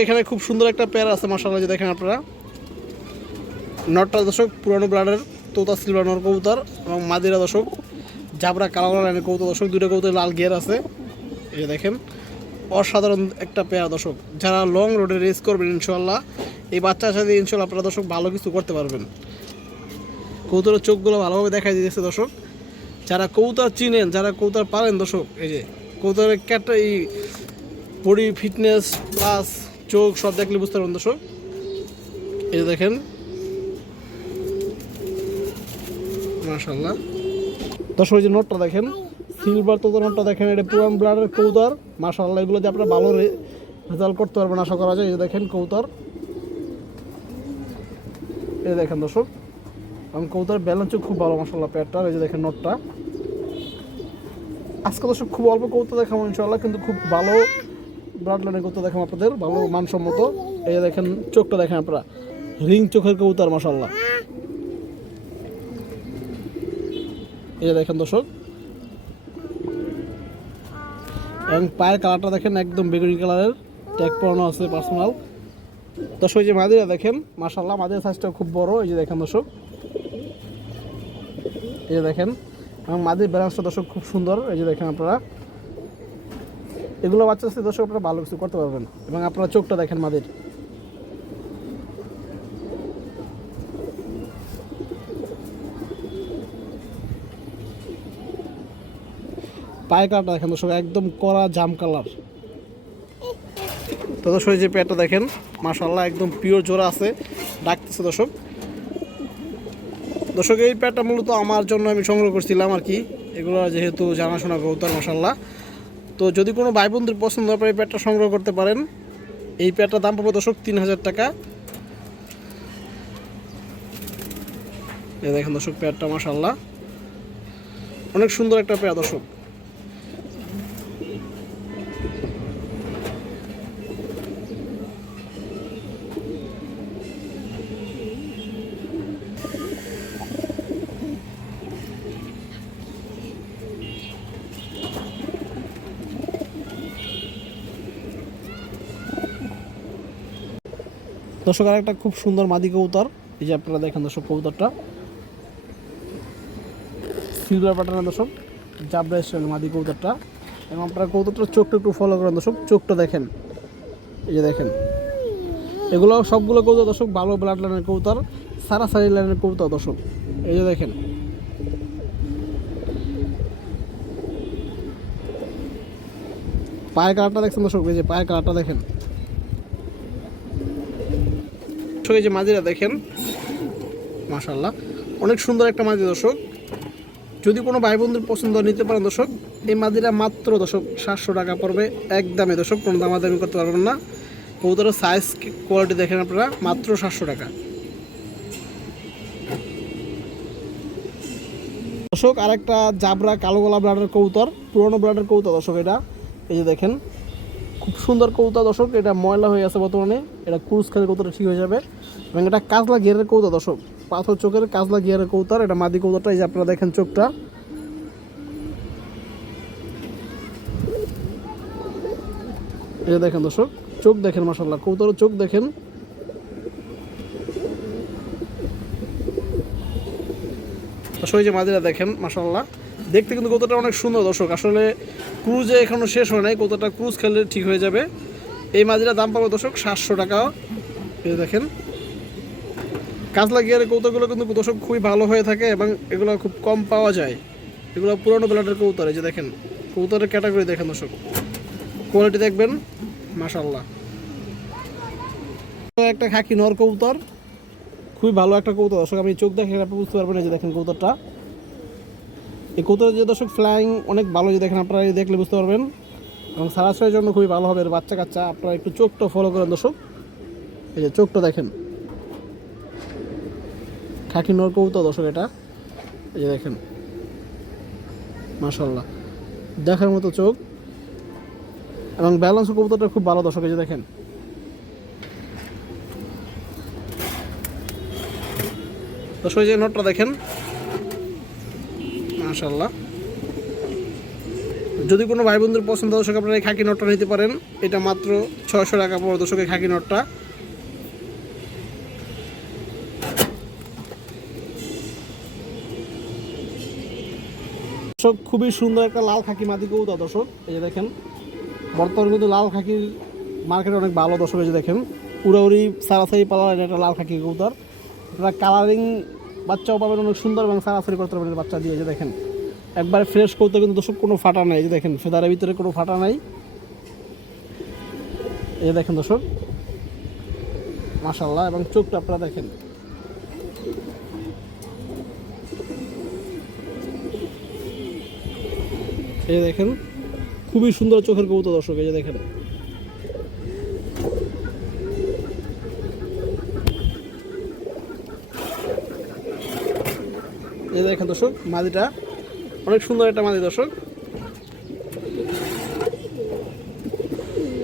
এখানে খুব সুন্দর একটা পেয়ার আছে মাসাল্লাহ যে দেখেন আপনারা। নটটা দশক পুরানো ব্লাডের তোতা সিলভার কবুতর এবং মাদিরা দশক জাবরা কালো লাইনের কবুতর দশক দুটো কবুতর লাল গিয়ার আছে। এই যে দেখেন, অসাধারণ একটা পেয়ার দর্শক। যারা লং রোডে রেস করবেন ইনশাল্লাহ এই বাচ্চার সাথে ইনশাল্লাহ আপনারা দর্শক ভালো কিছু করতে পারবেন। কবুতরের চোখগুলো ভালোভাবে দেখাই দিয়েছে দর্শক। যারা কবুতর চিনেন, যারা কবুতর পারেন দর্শক, এই যে, কবুতরের ক্যাটা এই বডি ফিটনেস প্লাস চোখ সব দেখলে বুঝতে পারবেন দর্শক। এই যে দেখেন। মাশাল্লাহ দর্শক, এই যে নোটটা দেখেন। সিলভার তো নোটটা দেখেন, এটা পুরান ব্লাডের কৌতার। মাশাল্লাহ এগুলো দিয়ে আপনারা ভালো রেজাল্ট করতে পারবেন, আশা করা যায়। এই যে দেখেন কৌতার। এই দেখেন দর্শক। এবং কৌতার ব্যালেন্সও খুব ভালো মাশাল্লাহ প্যাটটা এই যে দেখেন নোটটা। আজকে দর্শক খুব অল্প কৌতা দেখাবো ইনশাল্লাহ কিন্তু খুব ভালো ব্লাড লাইনের কৌতা দেখাবো আপনাদের, ভালো মানসম্মত। এই দেখেন, চোখটা দেখেন আপনারা। রিং চোখের কৌতার মাশাল্লাহ এই দেখেন দর্শক। এবং পায়ের কালারটা দেখেন একদম বেগুনি কালারের। ট্যাগ পরানো আছে পার্সোনাল দর্শক যে মাদিরা দেখেন মাশাল্লাহ মাদিরা সাইজটা খুব বড়। এই যে দেখেন দর্শক। এই যে দেখেন, এবং মাদির ব্যালেন্সটা দর্শক খুব সুন্দর। এই যে দেখেন আপনারা। এগুলো বাচ্চা সাথে দর্শক আপনারা ভালো কিছু করতে পারবেন। এবং আপনারা চোখটা দেখেন মাদের। পায়ের কালারটা দেখেন দর্শক, একদম কড়া জাম কালার। তো দর্শক যে পেয়ারটা দেখেন মাশাল্লাহ একদম পিওর জোড়া আছে। ডাকতেছে দর্শক। দর্শক, এই পেয়ারটা মূলত আমার জন্য আমি সংগ্রহ করছিলাম আর কি। এগুলো যেহেতু জানাশোনা কৌতার মাসাল্লাহ তো যদি কোনো ভাই বন্ধুর পছন্দ হয় এই প্যাডটা সংগ্রহ করতে পারেন। এই প্যাডটার দাম পাবো দর্শক তিন হাজার টাকা। এই দেখেন দর্শক প্যাডটা মাসাল্লাহ অনেক সুন্দর একটা প্যাড দর্শক। দর্শক আর একটা খুব সুন্দর মাদি কবুতর। এই যে আপনারা দেখেন দর্শক, কবুতরটা। সিলভার প্যাটার্নের দর্শক জাবরা স্টাইল মাদি কবুতরটা। এবং আপনারা কবুতরটার চোখটা একটু ফলো করেন দর্শক, চোখটা দেখেন। এই যে দেখেন। এগুলো সবগুলো কবুতর দর্শক ভালো ব্লাড লাইনের কবুতর সারা সারি লাইনের কবুতর দর্শক। এই যে দেখেন। পায়ের কালারটা দেখছেন দর্শক? এই যে পায়ের কালারটা দেখেন দর্শক এই যে মাঝিরা দেখেন মাশাল্লাহ অনেক সুন্দর একটা মাঝি দর্শক। যদি কোনো ভাই বন্ধুর পছন্দ নিতে পারেন দর্শক। এই মাদিরা মাত্র দর্শক সাতশো টাকা পড়বে একদমে দর্শক, কোনো দামাদামি করতে পারবেন না। কবুতরের সাইজ কোয়ালিটি দেখেন আপনারা, মাত্র সাতশো টাকা। দর্শক, আরেকটা জাবরা কালো গলা ব্লাডের কবুতর, পুরনো ব্লাডের কবুতর দর্শক এটা। এই যে দেখেন খুব সুন্দর কৌতা দর্শক, এটা ময়লা হয়ে আছে বর্তমানে, এটা ক্রুজ খালি কবুতরটা ঠিক হয়ে যাবে। এবং এটা কাজলা গিয়ারের কৌতা দর্শক, পাথর চোখের কাজলা গিয়ারের কবুতর এটা মাদি কবুতরটা এই যে আপনারা দেখেন চোখটা। যে দেখেন দর্শক, চোখ দেখেন মাসাল্লাহ কবুতরের চোখ দেখেন। দর্শক এই যে মাদিরা দেখেন মাসাল্লাহ দেখতে কিন্তু কতটা অনেক সুন্দর দর্শক। আসলে ক্রুজে এখনও শেষ হয় নাই, কতটা ক্রুজ খেললে ঠিক হয়ে যাবে। এই মাদিরা দাম পাবো দর্শক, সাতশো টাকা। এই দেখেন। কাজলা গিয়ারের কৌতরগুলো কিন্তু দর্শক খুবই ভালো হয়ে থাকে এবং এগুলো খুব কম পাওয়া যায়। এগুলো পুরোনো ব্লাডের কৌতর এই যে দেখেন কৌতরের ক্যাটাগরি দেখেন দর্শক। কোয়ালিটি দেখবেন মাশাল্লাহ একটা খাকি নর কবুতর, খুবই ভালো একটা কবুতর। দর্শক, আমি চোখ দেখে বুঝতে পারবেন এই যে দেখেন কবুতরটা। এই কবুতরের যে দর্শক ফ্লাইং অনেক ভালো যে দেখেন, আপনারা দেখলে বুঝতে পারবেন। এবং সারাশ্রয়ের জন্য খুবই ভালো হবে এর বাচ্চা কাচ্চা। আপনারা একটু চোখটা ফলো করেন দর্শক। এই যে চোখটা দেখেন। খাকি নর কবুতর দর্শক এটা। এই যে দেখেন। মাশাল্লাহ দেখার মতো চোখ। এবং ব্যালেন্স কবুতরটা খুব ভালো দর্শক, এই যে দেখেন। দর্শক যে নোটটা দেখেন। মাশাল্লাহ যদি কোনো ভাই বন্ধুর পছন্দ দর্শক আপনারা এই খাকি নটটা নিতে পারেন। এটা মাত্র ছয়শো টাকা পর দর্শক এই খাকি নটটা। দর্শক, খুবই সুন্দর একটা লাল খাকি মাদি কৌতা দর্শক। এই যে দেখেন, বর্তমানে কিন্তু লাল খাকির মার্কেটে অনেক ভালো দর্শক, এই যে দেখেন। উড়াউড়ি, সারাসারি পালার এটা একটা লাল খাকি কৌতার আপনারা কালারিং বাচ্চাও পাবেন অনেক সুন্দর এবং সারাসারি করতে পারবেন বাচ্চা দিয়ে যে দেখেন। একবার ফ্রেশ কৌতা কিন্তু দর্শক কোনো ফাটা নাই যে দেখেন, ফেদারের ভিতরে কোনো ফাটা নাই। এই যে দেখেন দর্শক মাশাল্লাহ এবং চোখটা আপনারা দেখেন। এই দেখেন, খুবই সুন্দর চোখের কবুতর দর্শক, এই যে দেখেন। এই দেখেন দর্শক, মাদিটা অনেক সুন্দর একটা মাদি দর্শক।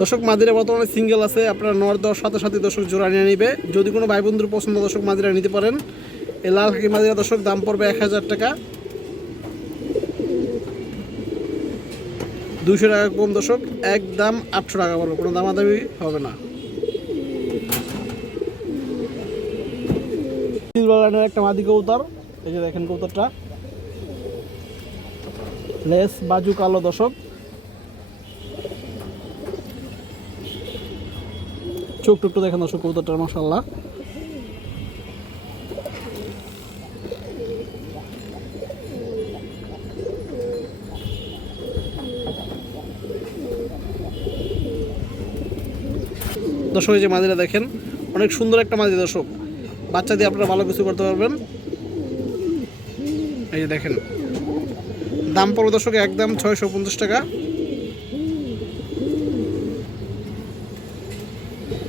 দর্শক মাদিরা বর্তমানে সিঙ্গেল আছে, আপনার নর দশ সাথে সাথে দর্শক জোড়া নিয়ে নিবে। যদি কোনো ভাই বন্ধুর পছন্দ দর্শক মাদিরা নিতে পারেন। এই লাল খাকি মাদিরা দর্শক, দাম পড়বে এক হাজার টাকা। দুশো টাকা কম দর্শক এক দাম আটশো টাকা পড়বে, কোনো দামাদামি হবে না। একটা মাদি কৌতার এই যে দেখেন কৌতারটা লেস বাজু কালো দর্শক। চোখ টুকটু দেখেন দর্শক কৌতারটার মশাল্লাহ দর্শক, এই যে মাদিরা দেখেন, অনেক সুন্দর একটা মাদি দর্শক। বাচ্চা দিয়ে আপনারা ভালো কিছু করতে পারবেন। এই যে দেখেন। দাম পড়বে দর্শক একদম ছয়শো পঞ্চাশ টাকা।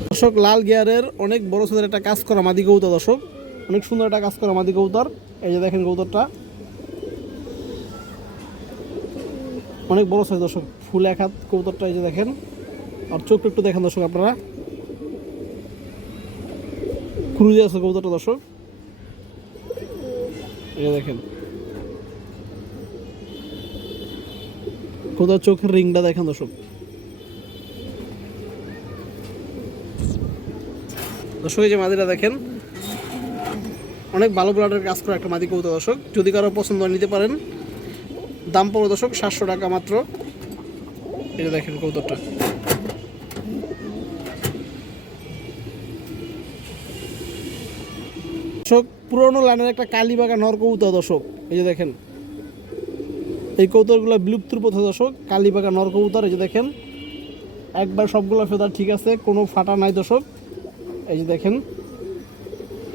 দর্শক, লাল গিয়ারের অনেক বড় সাইজের একটা কাজ করা মাদি কৌতা দর্শক। অনেক সুন্দর একটা কাজ করা মাদি কৌতার এই যে দেখেন কৌতারটা অনেক বড় সাইজ দর্শক, ফুল এক হাত কৌতারটা এই যে দেখেন। আর চোখ একটু দেখেন দর্শক আপনারা। ক্রুজে আছে কবুতরটা দর্শক। এই যে দেখেন। কোথাও চোখের রিংটা দেখেন দর্শক। দর্শক, এই যে মাদিরা দেখেন, অনেক ভালো ব্লাডের কাজ করে একটা মাদি কবুতর দর্শক। যদি কারও পছন্দ নিতে পারেন। দাম পড়ো দর্শক সাতশো টাকা মাত্র। এটা দেখেন কবুতরটা। দর্শক, পুরোনো লাইনের একটা কালীবাগা নর কৌতা দর্শক। এই যে দেখেন। এই কৌতরগুলো বিলুপ্তির পথে দর্শক। কালীবাগা নর কৌতার এই যে দেখেন, একবার সবগুলো ফেদার ঠিক আছে, কোনো ফাটা নাই দর্শক। এই যে দেখেন,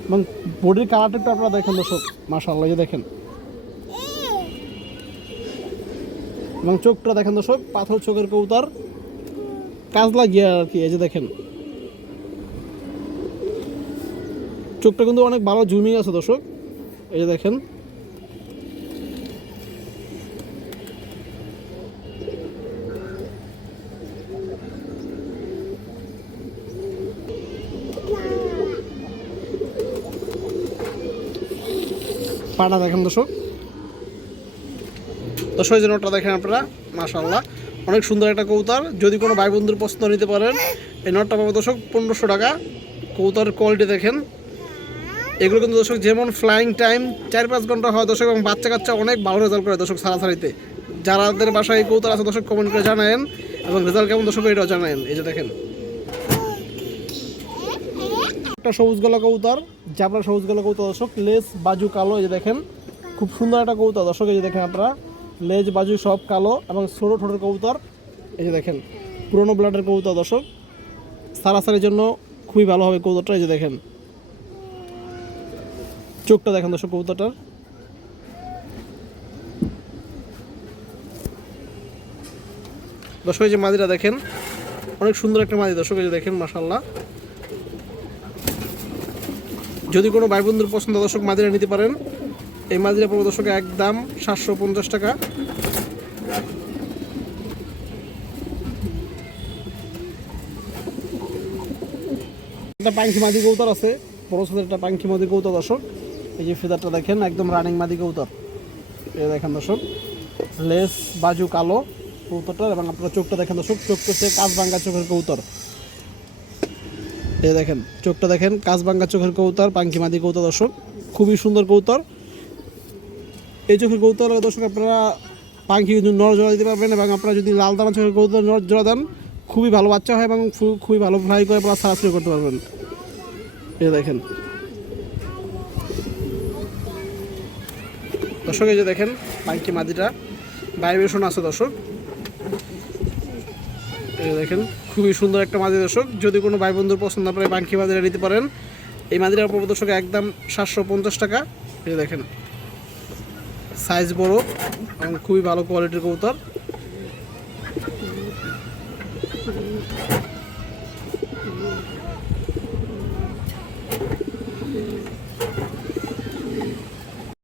এবং বডির কালারটা একটু আপনারা দেখেন দর্শক মাশাল্লাহ যে দেখেন। এবং চোখটা দেখেন দর্শক, পাথর চোখের কৌতার কাজলা গিয়া আর কি, এই যে দেখেন। চোখটা কিন্তু অনেক ভালো জুমি আছে দর্শক, এই যে দেখেন। পাটা দেখেন দর্শক। যে নোটটা দেখেন আপনারা মাশাল্লাহ অনেক সুন্দর একটা কৌতার। যদি কোনো ভাই বন্ধুর পছন্দ নিতে পারেন, এই নোটটা পাবো দর্শক পনেরোশো টাকা। কৌতার কোয়ালিটি দেখেন। এগুলো কিন্তু দর্শক যেমন ফ্লাইং টাইম চার পাঁচ ঘণ্টা হয় দর্শক, এবং বাচ্চা কাচ্চা অনেক ভালো রেজাল্ট করে দর্শক সারাসারিতে। যারাদের বাসায় কৌতার আছে দর্শক কমেন্ট করে জানায়েন, এবং রেজাল্ট কেমন দর্শক, এটাও জানায়েন। এই যে দেখেন। একটা সবুজ গলা কৌতার জাবরা সবুজ গলা কৌতার দর্শক, লেজ, বাজু, কালো, এই যে দেখেন, খুব সুন্দর একটা কৌতার দর্শক, এই যে দেখেন আপনারা, লেজ, বাজু সব কালো এবং ছোটো ঠোঁটের কৌতার এই যে দেখেন, পুরোনো ব্লাডের কৌতার দর্শক, সারাসারির জন্য খুবই ভালো হবে কৌতারটা এই যে দেখেন। চোখটা দেখেন দর্শক কবুতরটার। দর্শক, এই যে মাদিরা দেখেন, অনেক সুন্দর একটা মাদি দর্শক, এই যে দেখেন মাসাল্লাহ যদি কোনো ভাই বন্ধুর পছন্দ, দর্শক মাদিরা নিতে পারেন। এই মাদিরা পড়বে দর্শক একদম সাতশো পঞ্চাশ টাকা। একটা পাঙ্খি মাদি কৌতর আছে, বড় একটা পাঙ্খি মাদি কৌতর দর্শক। এই যে ফেদারটা দেখেন, একদম রানিং মাদি কৌতর। এই দেখেন দর্শক, লেস, বাজু কালো কবুতরটার এবং আপনারা চোখটা দেখেন দর্শক চোখটা হচ্ছে কাজ ভাঙ্গা চোখের কবুতর এই দেখেন, চোখটা দেখেন কাজ ভাঙ্গা চোখের কবুতর পাঙ্কি মাদি কবুতর, দর্শক, খুবই সুন্দর কৌতর এই চোখের কৌতর দর্শক, আপনারা পাখি নর জোড়া দিতে পারবেন এবং আপনারা যদি লাল দানা চোখের কবুতর নর জোড়া দেন, খুবই ভালো বাচ্চা হয় এবং খুবই ভালো ফ্রাই করে প্লাস সারাসরি করতে পারবেন। এই দেখেন। দর্শক, এই যে দেখেন, পাঙ্কি মাদিটা, ভাইব্রেশন আছে, দর্শক। এই দেখেন। খুবই সুন্দর একটা মাদি দর্শক। যদি কোনো ভাই বন্ধুর পছন্দ আপনার বাঙ্কি মাদিরা নিতে পারেন। এই মাদিরার প্রদর্শক একদম সাতশো পঞ্চাশ টাকা। এটা দেখেন সাইজ বড় এবং খুবই ভালো কোয়ালিটির কবুতর।